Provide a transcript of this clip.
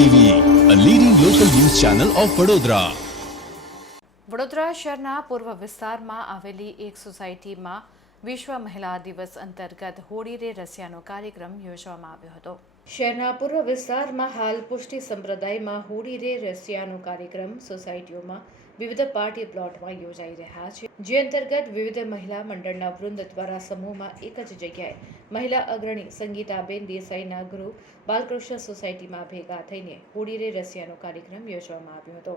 TV a leading local news channel of Vadodara Vadodara શહેરના પૂર્વ વિસ્તારમાં આવેલી એક સોસાયટીમાં વિશ્વ મહિલા દિવસ અંતર્ગત હોળી રે રસિયાનો કાર્યક્રમ યોજવામાં આવ્યો હતો. શહેરના પૂર્વ વિસ્તારમાં હાલ પુષ્ટિ સંપ્રદાયમાં હોળી રે રસિયાનો કાર્યક્રમ સોસાયટીઓમાં વિવિધ પાર્ટી પ્લોટમાં યોજાઈ રહ્યા છે. જે અંતર્ગત વિવિધ મહિલા મંડળના વૃંદ દ્વારા સમૂહમાં એક જ જગ્યાએ મહિલા અગ્રણી સંગીતાબેન દેસાઈના ગૃહ બાલકૃષ્ણ સોસાયટીમાં ભેગા થઈને હોળી રે રસિયાનો કાર્યક્રમ યોજવામાં આવ્યો હતો.